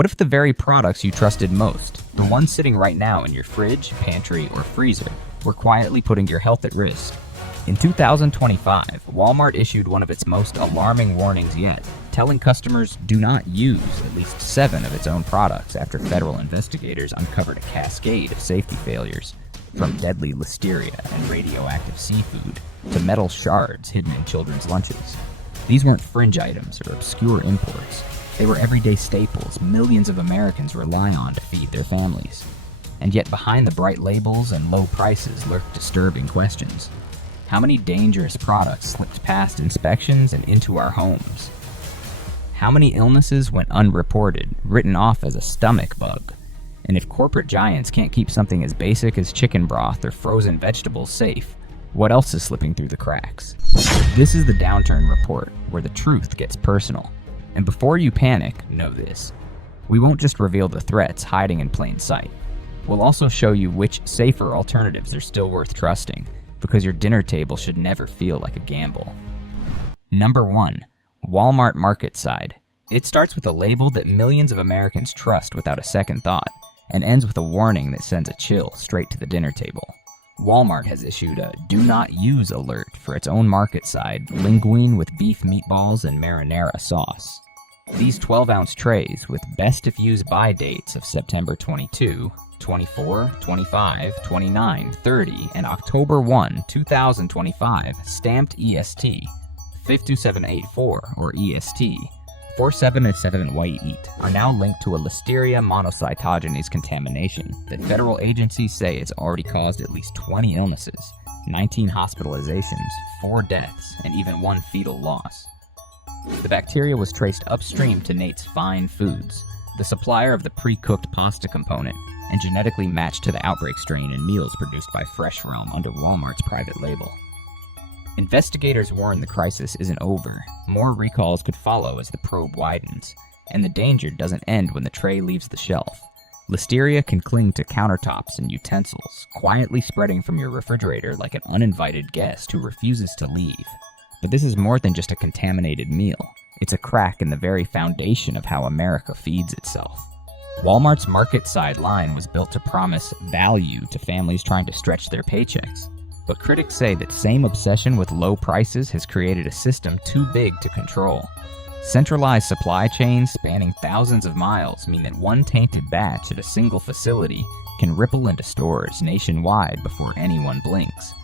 What if the very products you trusted most, the ones sitting right now in your fridge, pantry, or freezer, were quietly putting your health at risk? In 2025, Walmart issued one of its most alarming warnings yet, telling customers do not use at least 7 of its own products after federal investigators uncovered a cascade of safety failures, from deadly listeria and radioactive seafood to metal shards hidden in children's lunches. These weren't fringe items or obscure imports. They were everyday staples millions of Americans rely on to feed their families. And yet behind the bright labels and low prices lurk disturbing questions. How many dangerous products slipped past inspections and into our homes? How many illnesses went unreported, written off as a stomach bug? And if corporate giants can't keep something as basic as chicken broth or frozen vegetables safe, what else is slipping through the cracks? This is the Downturn Report, where the truth gets personal. And before you panic, know this. We won't just reveal the threats hiding in plain sight. We'll also show you which safer alternatives are still worth trusting, because your dinner table should never feel like a gamble. Number 1. Walmart Market Side. It starts with a label that millions of Americans trust without a second thought, and ends with a warning that sends a chill straight to the dinner table. Walmart has issued a Do Not Use alert for its own market side linguine with beef meatballs and marinara sauce. These 12-ounce trays with best if used by dates of September 22, 24, 25, 29, 30, and October 1, 2025, stamped EST 52784 or EST 4787 white eat, are now linked to a Listeria monocytogenes contamination that federal agencies say it's already caused at least 20 illnesses, 19 hospitalizations, 4 deaths, and even 1 fetal loss. The bacteria was traced upstream to Nate's Fine Foods, the supplier of the pre-cooked pasta component, and genetically matched to the outbreak strain in meals produced by Fresh Realm under Walmart's private label. Investigators warn the crisis isn't over. More recalls could follow as the probe widens, and the danger doesn't end when the tray leaves the shelf. Listeria can cling to countertops and utensils, quietly spreading from your refrigerator like an uninvited guest who refuses to leave. But this is more than just a contaminated meal. It's a crack in the very foundation of how America feeds itself. Walmart's market side line was built to promise value to families trying to stretch their paychecks. But critics say that same obsession with low prices has created a system too big to control. Centralized supply chains spanning thousands of miles mean that one tainted batch at a single facility can ripple into stores nationwide before anyone blinks.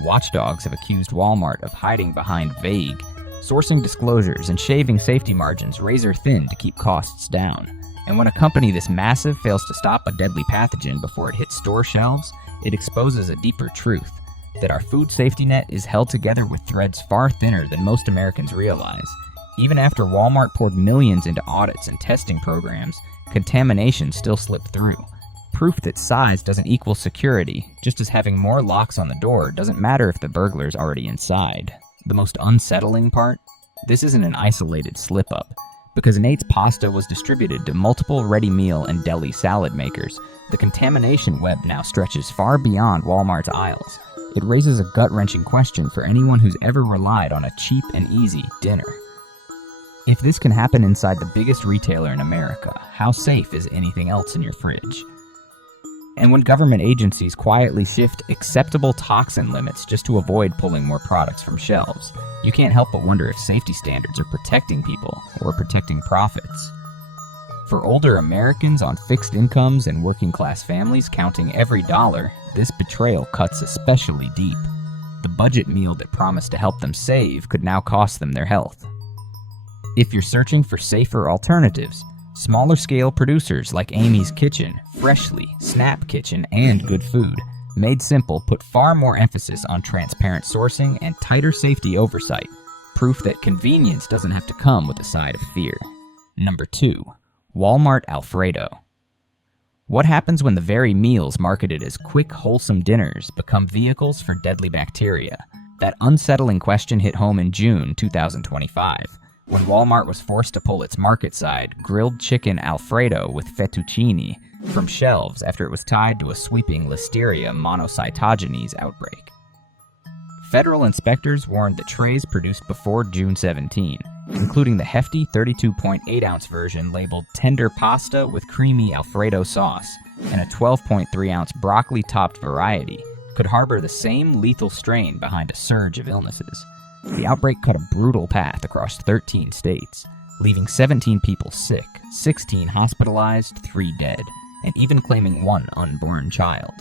Watchdogs have accused Walmart of hiding behind vague, sourcing disclosures and shaving safety margins razor thin to keep costs down. And when a company this massive fails to stop a deadly pathogen before it hits store shelves, it exposes a deeper truth. That our food safety net is held together with threads far thinner than most Americans realize. Even after Walmart poured millions into audits and testing programs, contamination still slipped through. Proof that size doesn't equal security, just as having more locks on the door doesn't matter if the burglar's already inside. The most unsettling part? This isn't an isolated slip-up. Because Nate's pasta was distributed to multiple ready meal and deli salad makers, the contamination web now stretches far beyond Walmart's aisles. It raises a gut-wrenching question for anyone who's ever relied on a cheap and easy dinner. If this can happen inside the biggest retailer in America, how safe is anything else in your fridge? And when government agencies quietly shift acceptable toxin limits just to avoid pulling more products from shelves, you can't help but wonder if safety standards are protecting people or protecting profits. For older Americans on fixed incomes and working-class families counting every dollar, this betrayal cuts especially deep. The budget meal that promised to help them save could now cost them their health. If you're searching for safer alternatives, smaller-scale producers like Amy's Kitchen, Freshly, Snap Kitchen, and Good Food, Made Simple put far more emphasis on transparent sourcing and tighter safety oversight, proof that convenience doesn't have to come with a side of fear. Number 2. Walmart Alfredo. What happens when the very meals marketed as quick, wholesome dinners become vehicles for deadly bacteria? That unsettling question hit home in June 2025, when Walmart was forced to pull its market side grilled chicken Alfredo with fettuccine from shelves after it was tied to a sweeping Listeria monocytogenes outbreak. Federal inspectors warned that trays produced before June 17 including the hefty 32.8-ounce version labeled Tender Pasta with Creamy Alfredo Sauce, and a 12.3-ounce broccoli-topped variety, could harbor the same lethal strain behind a surge of illnesses. The outbreak cut a brutal path across 13 states, leaving 17 people sick, 16 hospitalized, 3 dead, and even claiming 1 unborn child.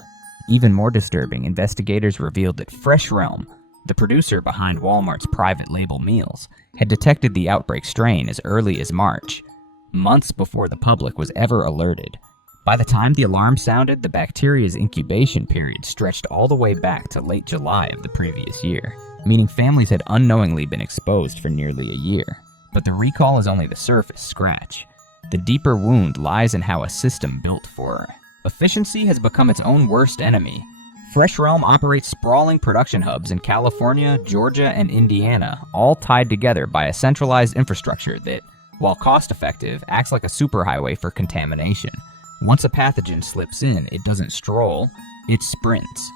Even more disturbing, investigators revealed that Fresh Realm, the producer behind Walmart's private label meals, had detected the outbreak strain as early as March, months before the public was ever alerted. By the time the alarm sounded, the bacteria's incubation period stretched all the way back to late July of the previous year, meaning families had unknowingly been exposed for nearly a year. But the recall is only the surface scratch. The deeper wound lies in how a system built for efficiency has become its own worst enemy. Fresh Realm operates sprawling production hubs in California, Georgia, and Indiana, all tied together by a centralized infrastructure that, while cost-effective, acts like a superhighway for contamination. Once a pathogen slips in, it doesn't stroll, it sprints.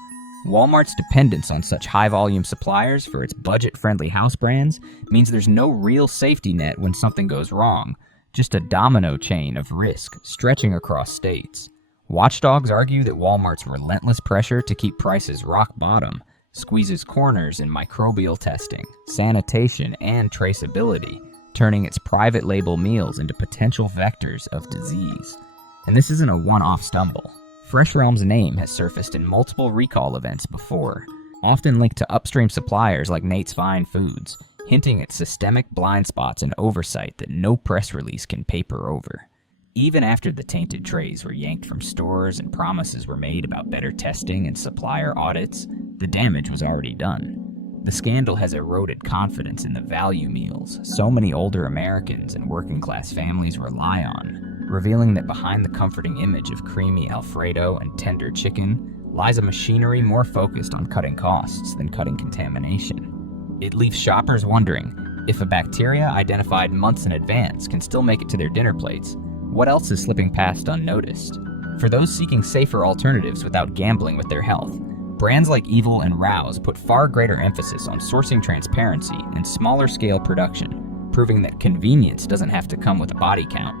Walmart's dependence on such high-volume suppliers for its budget-friendly house brands means there's no real safety net when something goes wrong, just a domino chain of risk stretching across states. Watchdogs argue that Walmart's relentless pressure to keep prices rock bottom squeezes corners in microbial testing, sanitation, and traceability, turning its private label meals into potential vectors of disease. And this isn't a one-off stumble. Fresh Realm's name has surfaced in multiple recall events before, often linked to upstream suppliers like Nate's Fine Foods, hinting at systemic blind spots and oversight that no press release can paper over. Even after the tainted trays were yanked from stores and promises were made about better testing and supplier audits, the damage was already done. The scandal has eroded confidence in the value meals so many older Americans and working-class families rely on, revealing that behind the comforting image of creamy Alfredo and tender chicken lies a machinery more focused on cutting costs than cutting contamination. It leaves shoppers wondering, if a bacteria identified months in advance can still make it to their dinner plates, what else is slipping past unnoticed? For those seeking safer alternatives without gambling with their health, brands like Evil and Rouse put far greater emphasis on sourcing transparency and smaller-scale production, proving that convenience doesn't have to come with a body count.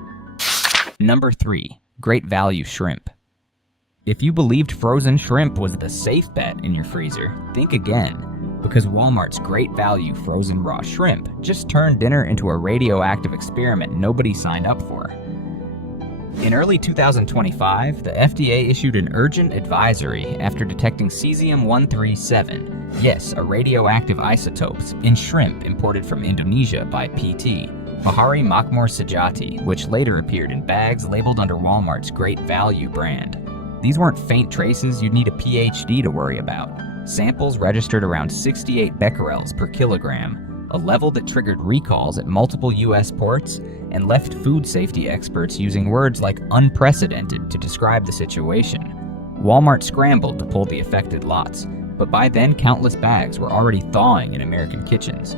Number 3. Great Value Shrimp. If you believed frozen shrimp was the safe bet in your freezer, think again, because Walmart's Great Value Frozen Raw Shrimp just turned dinner into a radioactive experiment nobody signed up for. In early 2025, the FDA issued an urgent advisory after detecting cesium-137, yes, a radioactive isotope, in shrimp imported from Indonesia by PT, Bahari Makmur Sejati, which later appeared in bags labeled under Walmart's Great Value brand. These weren't faint traces you'd need a PhD to worry about. Samples registered around 68 becquerels per kilogram, a level that triggered recalls at multiple US ports and left food safety experts using words like unprecedented to describe the situation. Walmart scrambled to pull the affected lots, but by then countless bags were already thawing in American kitchens.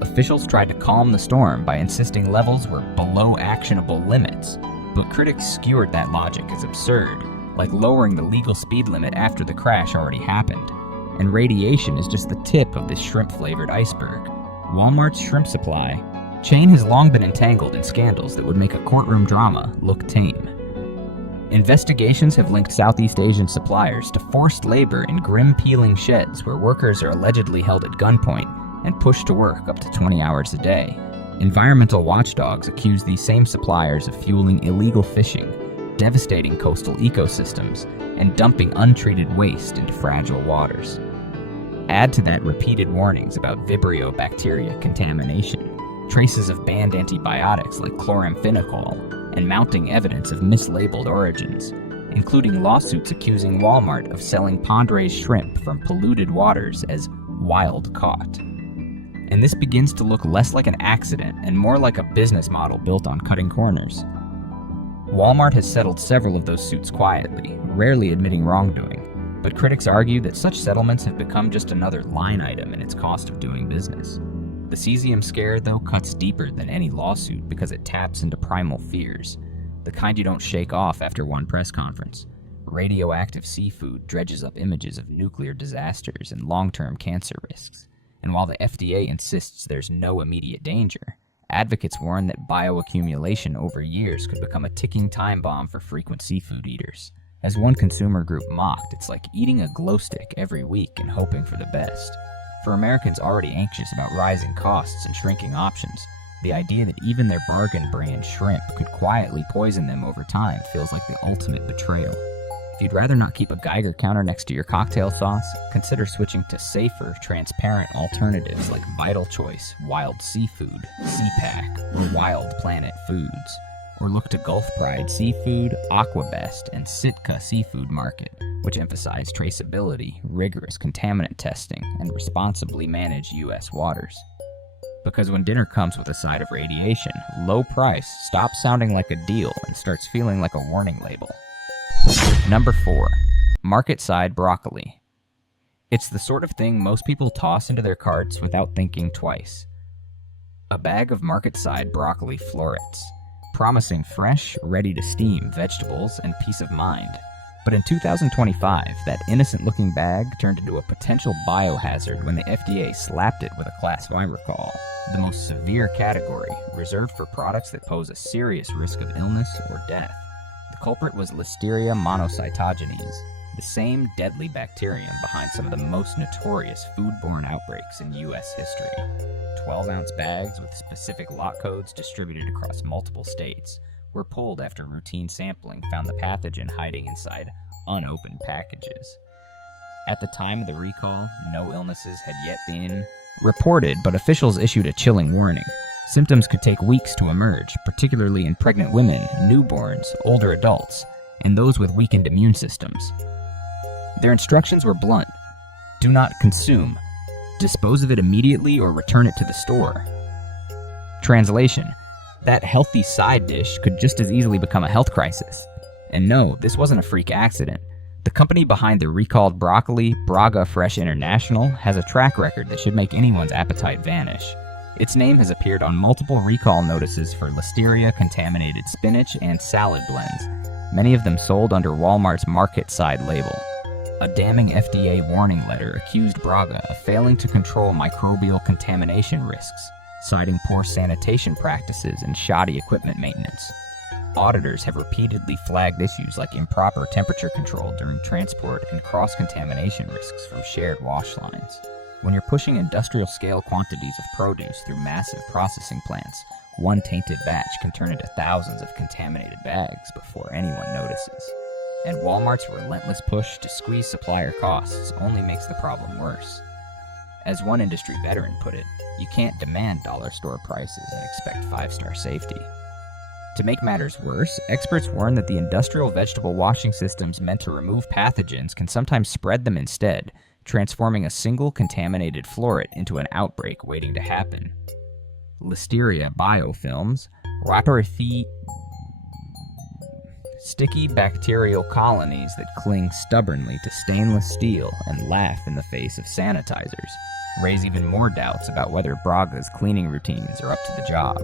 Officials tried to calm the storm by insisting levels were below actionable limits, but critics skewered that logic as absurd, like lowering the legal speed limit after the crash already happened. And radiation is just the tip of this shrimp-flavored iceberg. Walmart's shrimp supply chain has long been entangled in scandals that would make a courtroom drama look tame. Investigations have linked Southeast Asian suppliers to forced labor in grim peeling sheds where workers are allegedly held at gunpoint and pushed to work up to 20 hours a day. Environmental watchdogs accuse these same suppliers of fueling illegal fishing, devastating coastal ecosystems, and dumping untreated waste into fragile waters. Add to that repeated warnings about Vibrio bacteria contamination, traces of banned antibiotics like chloramphenicol, and mounting evidence of mislabeled origins, including lawsuits accusing Walmart of selling pond-raised shrimp from polluted waters as wild caught. And this begins to look less like an accident and more like a business model built on cutting corners. Walmart has settled several of those suits quietly, rarely admitting wrongdoing, but critics argue that such settlements have become just another line item in its cost of doing business. The cesium scare, though, cuts deeper than any lawsuit because it taps into primal fears, the kind you don't shake off after one press conference. Radioactive seafood dredges up images of nuclear disasters and long-term cancer risks, and while the FDA insists there's no immediate danger, advocates warn that bioaccumulation over years could become a ticking time bomb for frequent seafood eaters. As one consumer group mocked, it's like eating a glow stick every week and hoping for the best. For Americans already anxious about rising costs and shrinking options, the idea that even their bargain brand shrimp could quietly poison them over time feels like the ultimate betrayal. If you'd rather not keep a Geiger counter next to your cocktail sauce, consider switching to safer, transparent alternatives like Vital Choice, Wild Seafood, CPAC, or Wild Planet Foods. Or look to Gulf Pride Seafood, Aquabest, and Sitka Seafood Market, which emphasize traceability, rigorous contaminant testing, and responsibly manage U.S. waters. Because when dinner comes with a side of radiation, low price stops sounding like a deal and starts feeling like a warning label. Number 4. Market side broccoli. It's the sort of thing most people toss into their carts without thinking twice. A bag of market side broccoli florets, promising fresh, ready-to-steam vegetables and peace of mind. But in 2025, that innocent-looking bag turned into a potential biohazard when the FDA slapped it with a Class Y recall, the most severe category, reserved for products that pose a serious risk of illness or death. The culprit was Listeria monocytogenes, the same deadly bacterium behind some of the most notorious foodborne outbreaks in U.S. history. 12-ounce bags with specific lot codes distributed across multiple states were pulled after routine sampling found the pathogen hiding inside unopened packages. At the time of the recall, no illnesses had yet been reported, but officials issued a chilling warning. Symptoms could take weeks to emerge, particularly in pregnant women, newborns, older adults, and those with weakened immune systems. Their instructions were blunt. Do not consume. Dispose of it immediately or return it to the store. Translation: that healthy side dish could just as easily become a health crisis. And no, this wasn't a freak accident. The company behind the recalled broccoli, Braga Fresh International, has a track record that should make anyone's appetite vanish. Its name has appeared on multiple recall notices for Listeria-contaminated spinach and salad blends, many of them sold under Walmart's market side label. A damning FDA warning letter accused Braga of failing to control microbial contamination risks, citing poor sanitation practices and shoddy equipment maintenance. Auditors have repeatedly flagged issues like improper temperature control during transport and cross-contamination risks from shared wash lines. When you're pushing industrial-scale quantities of produce through massive processing plants, one tainted batch can turn into thousands of contaminated bags before anyone notices. And Walmart's relentless push to squeeze supplier costs only makes the problem worse. As one industry veteran put it, you can't demand dollar store prices and expect 5-star safety. To make matters worse, experts warn that the industrial vegetable washing systems meant to remove pathogens can sometimes spread them instead, transforming a single contaminated floret into an outbreak waiting to happen. Listeria biofilms, sticky bacterial colonies that cling stubbornly to stainless steel and laugh in the face of sanitizers, raise even more doubts about whether Braga's cleaning routines are up to the job.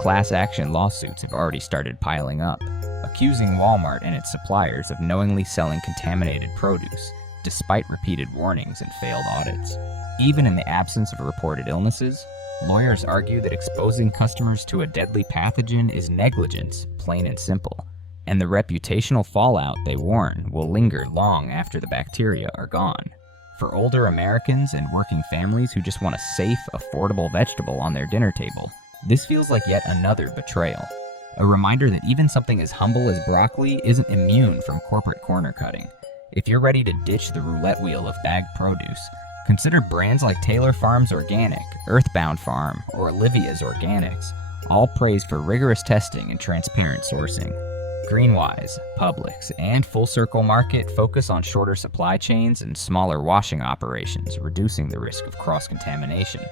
Class action lawsuits have already started piling up, accusing Walmart and its suppliers of knowingly selling contaminated produce, despite repeated warnings and failed audits. Even in the absence of reported illnesses, lawyers argue that exposing customers to a deadly pathogen is negligence, plain and simple, and the reputational fallout they warn will linger long after the bacteria are gone. For older Americans and working families who just want a safe, affordable vegetable on their dinner table, this feels like yet another betrayal. A reminder that even something as humble as broccoli isn't immune from corporate corner cutting. If you're ready to ditch the roulette wheel of bagged produce, consider brands like Taylor Farms Organic, Earthbound Farm, or Olivia's Organics, all praised for rigorous testing and transparent sourcing. Greenwise, Publix, and Full Circle Market focus on shorter supply chains and smaller washing operations, reducing the risk of cross-contamination.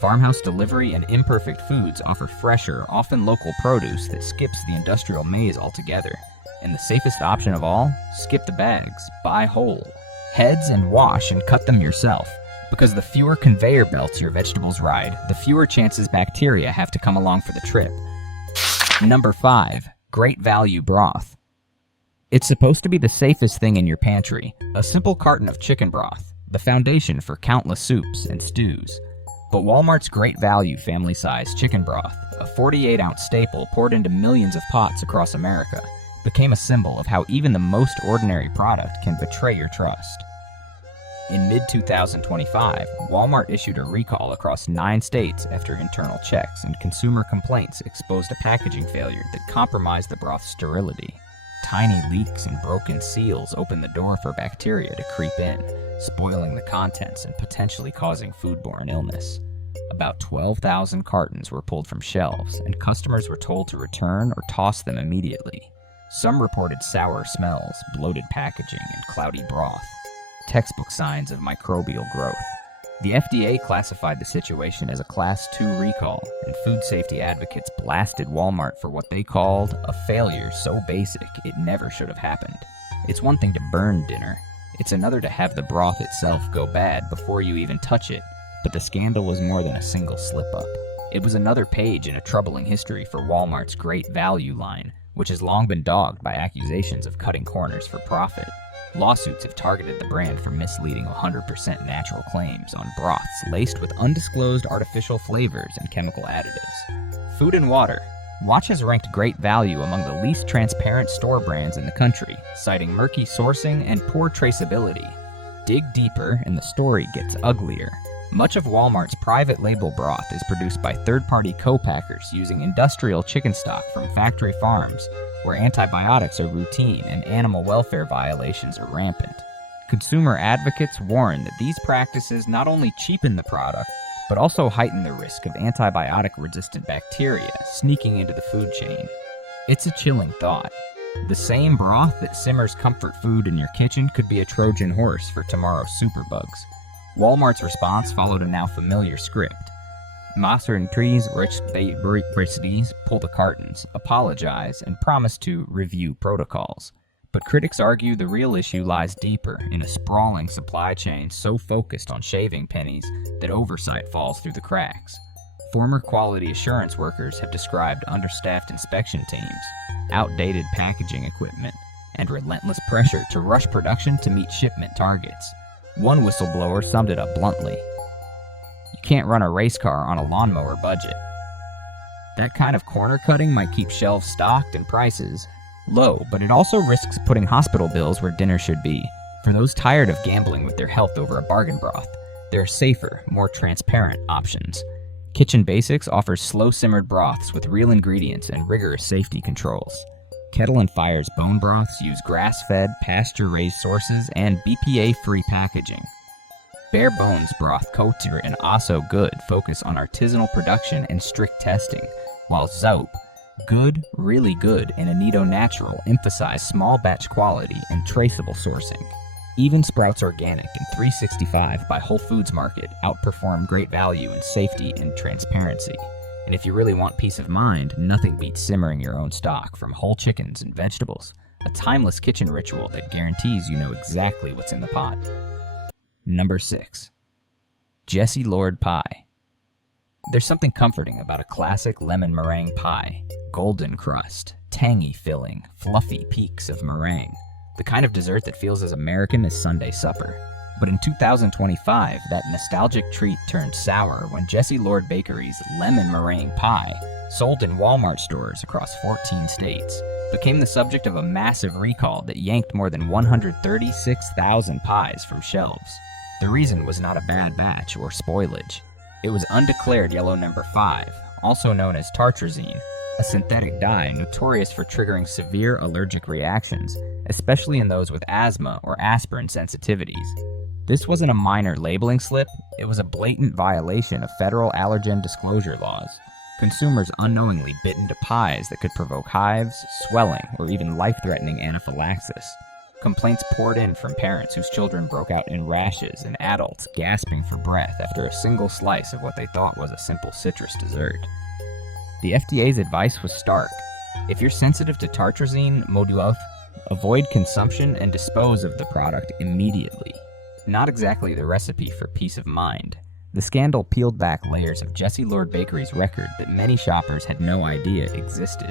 Farmhouse Delivery and Imperfect Foods offer fresher, often local produce that skips the industrial maze altogether. And the safest option of all? Skip the bags. Buy whole. Heads and wash and cut them yourself. Because the fewer conveyor belts your vegetables ride, the fewer chances bacteria have to come along for the trip. Number 5. Great Value Broth. It's supposed to be the safest thing in your pantry. A simple carton of chicken broth, the foundation for countless soups and stews. But Walmart's Great Value family-sized chicken broth, a 48-ounce staple poured into millions of pots across America, became a symbol of how even the most ordinary product can betray your trust. In mid-2025, Walmart issued a recall across 9 states after internal checks and consumer complaints exposed a packaging failure that compromised the broth's sterility. Tiny leaks and broken seals opened the door for bacteria to creep in, spoiling the contents and potentially causing foodborne illness. About 12,000 cartons were pulled from shelves, and customers were told to return or toss them immediately. Some reported sour smells, bloated packaging, and cloudy broth, textbook signs of microbial growth. The FDA classified the situation as a Class 2 recall, and food safety advocates blasted Walmart for what they called a failure so basic it never should have happened. It's one thing to burn dinner. It's another to have the broth itself go bad before you even touch it, but the scandal was more than a single slip-up. It was another page in a troubling history for Walmart's Great Value line, which has long been dogged by accusations of cutting corners for profit. Lawsuits have targeted the brand for misleading 100% natural claims on broths laced with undisclosed artificial flavors and chemical additives. Food and Water. Watch has ranked Great Value among the least transparent store brands in the country, citing murky sourcing and poor traceability. Dig deeper and the story gets uglier. Much of Walmart's private label broth is produced by third-party co-packers using industrial chicken stock from factory farms, where antibiotics are routine and animal welfare violations are rampant. Consumer advocates warn that these practices not only cheapen the product, but also heighten the risk of antibiotic-resistant bacteria sneaking into the food chain. It's a chilling thought. The same broth that simmers comfort food in your kitchen could be a Trojan horse for tomorrow's superbugs. Walmart's response followed a now familiar script. Master and Trees pull the cartons, apologize, and promise to review protocols. But critics argue the real issue lies deeper in a sprawling supply chain so focused on shaving pennies that oversight falls through the cracks. Former quality assurance workers have described understaffed inspection teams, outdated packaging equipment, and relentless pressure to rush production to meet shipment targets. One whistleblower summed it up bluntly: "You can't run a race car on a lawnmower budget." That kind of corner cutting might keep shelves stocked and prices low, but it also risks putting hospital bills where dinner should be. For those tired of gambling with their health over a bargain broth, there are safer, more transparent options. Kitchen Basics offers slow-simmered broths with real ingredients and rigorous safety controls. Kettle and Fire's bone broths use grass-fed, pasture-raised sources and BPA-free packaging. Bare Bones Broth Culture and Also Good focus on artisanal production and strict testing, while Zope, Good, Really Good, and Anito Natural emphasize small batch quality and traceable sourcing. Even Sprouts Organic and 365 by Whole Foods Market outperform Great Value in safety and transparency. And if you really want peace of mind, nothing beats simmering your own stock from whole chickens and vegetables, a timeless kitchen ritual that guarantees you know exactly what's in the pot. Number 6. Jessie Lord Pie. There's something comforting about a classic lemon meringue pie. Golden crust, tangy filling, fluffy peaks of meringue. The kind of dessert that feels as American as Sunday supper. But in 2025, that nostalgic treat turned sour when Jessie Lord Bakery's lemon meringue pie, sold in Walmart stores across 14 states, became the subject of a massive recall that yanked more than 136,000 pies from shelves. The reason was not a bad batch or spoilage. It was undeclared yellow number 5, also known as tartrazine, a synthetic dye notorious for triggering severe allergic reactions, especially in those with asthma or aspirin sensitivities. This wasn't a minor labeling slip, it was a blatant violation of federal allergen disclosure laws. Consumers unknowingly bit into pies that could provoke hives, swelling, or even life-threatening anaphylaxis. Complaints poured in from parents whose children broke out in rashes and adults gasping for breath after a single slice of what they thought was a simple citrus dessert. The FDA's advice was stark. If you're sensitive to tartrazine moduloth, avoid consumption and dispose of the product immediately. Not exactly the recipe for peace of mind. The scandal peeled back layers of Jessie Lord Bakery's record that many shoppers had no idea existed.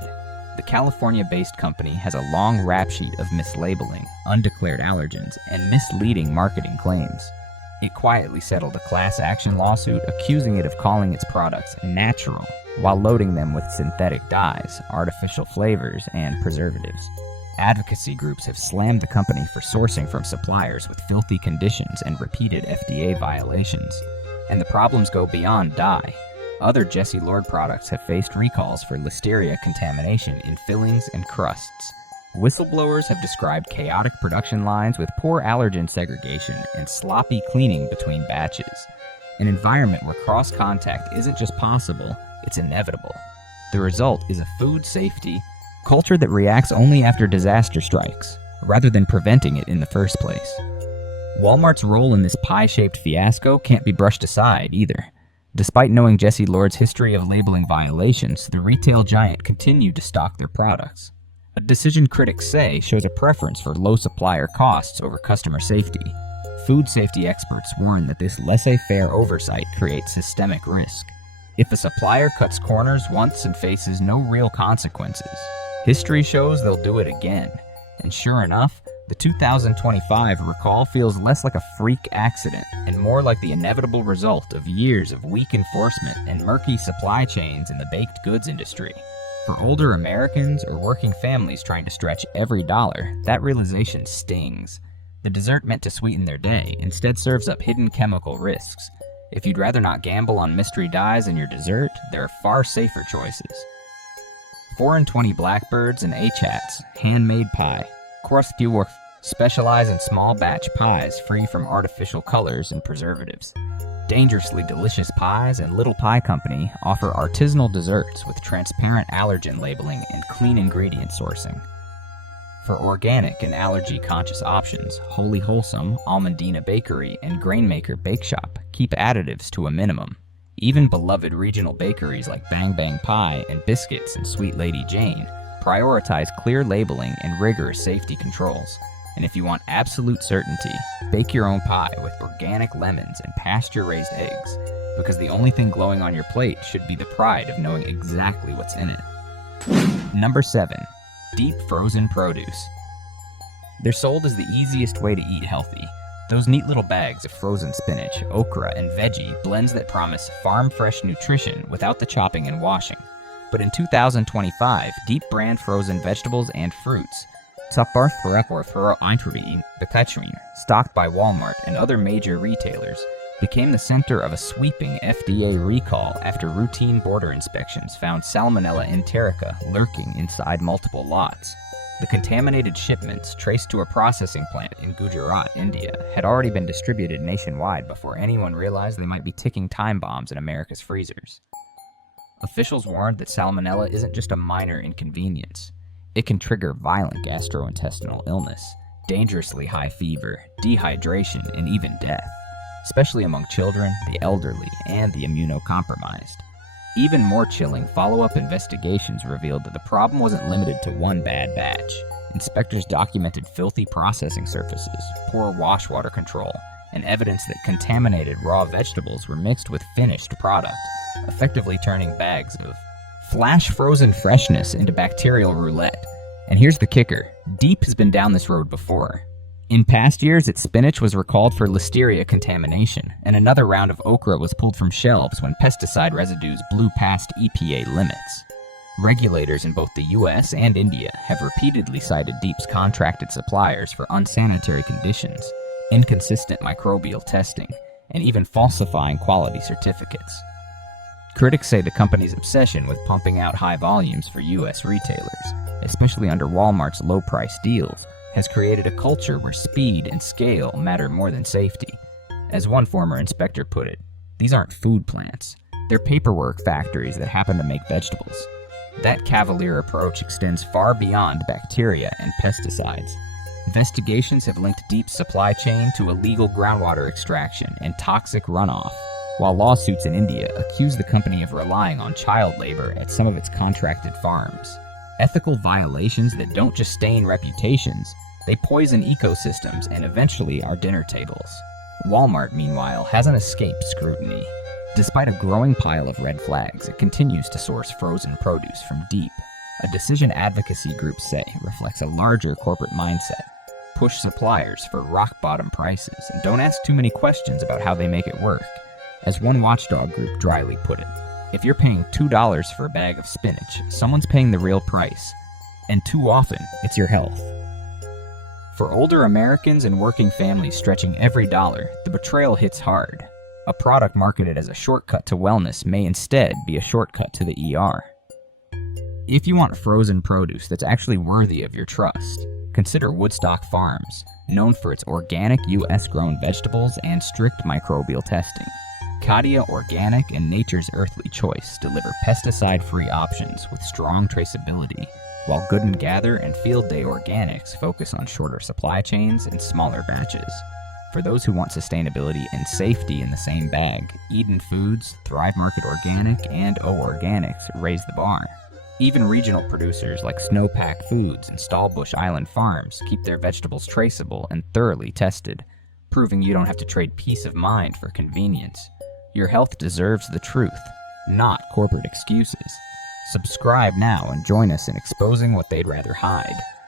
The California-based company has a long rap sheet of mislabeling, undeclared allergens, and misleading marketing claims. It quietly settled a class action lawsuit accusing it of calling its products natural while loading them with synthetic dyes, artificial flavors, and preservatives. Advocacy groups have slammed the company for sourcing from suppliers with filthy conditions and repeated FDA violations. And the problems go beyond dye. Other Jessie Lord products have faced recalls for listeria contamination in fillings and crusts. Whistleblowers have described chaotic production lines with poor allergen segregation and sloppy cleaning between batches. An environment where cross-contact isn't just possible, it's inevitable. The result is a food safety culture that reacts only after disaster strikes, rather than preventing it in the first place. Walmart's role in this pie-shaped fiasco can't be brushed aside either. Despite knowing Jessie Lord's history of labeling violations, the retail giant continued to stock their products. A decision critics say shows a preference for low supplier costs over customer safety. Food safety experts warn that this laissez-faire oversight creates systemic risk. If a supplier cuts corners once and faces no real consequences, history shows they'll do it again. And sure enough, the 2025 recall feels less like a freak accident and more like the inevitable result of years of weak enforcement and murky supply chains in the baked goods industry. For older Americans or working families trying to stretch every dollar, that realization stings. The dessert meant to sweeten their day instead serves up hidden chemical risks. If you'd rather not gamble on mystery dyes in your dessert, there are far safer choices. 4 and 20 Blackbirds and H-Hats, handmade pie. Korthbjorf specialize in small batch pies free from artificial colors and preservatives. Dangerously Delicious Pies and Little Pie Company offer artisanal desserts with transparent allergen labeling and clean ingredient sourcing. For organic and allergy-conscious options, Wholly Wholesome, Almondina Bakery, and Grainmaker Bake Shop keep additives to a minimum. Even beloved regional bakeries like Bang Bang Pie and Biscuits and Sweet Lady Jane prioritize clear labeling and rigorous safety controls. And if you want absolute certainty, bake your own pie with organic lemons and pasture-raised eggs, because the only thing glowing on your plate should be the pride of knowing exactly what's in it. Number 7. Deep frozen produce. They're sold as the easiest way to eat healthy. Those neat little bags of frozen spinach, okra, and veggie blends that promise farm-fresh nutrition without the chopping and washing. But in 2025, deep brand frozen vegetables and fruits, Sapbarth Farepor Furo Eintrevi Bekachwin, stocked by Walmart and other major retailers, became the center of a sweeping FDA recall after routine border inspections found Salmonella enterica lurking inside multiple lots. The contaminated shipments, traced to a processing plant in Gujarat, India, had already been distributed nationwide before anyone realized they might be ticking time bombs in America's freezers. Officials warned that Salmonella isn't just a minor inconvenience. It can trigger violent gastrointestinal illness, dangerously high fever, dehydration, and even death, especially among children, the elderly, and the immunocompromised. Even more chilling, follow-up investigations revealed that the problem wasn't limited to one bad batch. Inspectors documented filthy processing surfaces, poor wash water control, and evidence that contaminated raw vegetables were mixed with finished product, effectively turning bags of flash frozen freshness into bacterial roulette. And here's the kicker: Deep has been down this road before. In past years, its spinach was recalled for listeria contamination, and another round of okra was pulled from shelves when pesticide residues blew past EPA limits. Regulators in both the US and India have repeatedly cited Deep's contracted suppliers for unsanitary conditions, inconsistent microbial testing, and even falsifying quality certificates. Critics say the company's obsession with pumping out high volumes for US retailers, especially under Walmart's low-price deals, has created a culture where speed and scale matter more than safety. As one former inspector put it, these aren't food plants. They're paperwork factories that happen to make vegetables. That cavalier approach extends far beyond bacteria and pesticides. Investigations have linked Deep's supply chain to illegal groundwater extraction and toxic runoff, while lawsuits in India accuse the company of relying on child labor at some of its contracted farms. Ethical violations that don't just stain reputations, they poison ecosystems and eventually our dinner tables. Walmart, meanwhile, hasn't escaped scrutiny. Despite a growing pile of red flags, it continues to source frozen produce from Deep. A decision advocacy group say reflects a larger corporate mindset. push suppliers for rock-bottom prices, and don't ask too many questions about how they make it work. As one watchdog group dryly put it, if you're paying $2 for a bag of spinach, someone's paying the real price. And too often, it's your health. For older Americans and working families stretching every dollar, the betrayal hits hard. A product marketed as a shortcut to wellness may instead be a shortcut to the ER. If you want frozen produce that's actually worthy of your trust, consider Woodstock Farms, known for its organic US-grown vegetables and strict microbial testing. Cadia Organic and Nature's Earthly Choice deliver pesticide-free options with strong traceability, while Good and Gather and Field Day Organics focus on shorter supply chains and smaller batches. For those who want sustainability and safety in the same bag, Eden Foods, Thrive Market Organic, and O Organics raise the bar. Even regional producers like Snowpack Foods and Stallbush Island Farms keep their vegetables traceable and thoroughly tested, proving you don't have to trade peace of mind for convenience. Your health deserves the truth, not corporate excuses. Subscribe now and join us in exposing what they'd rather hide.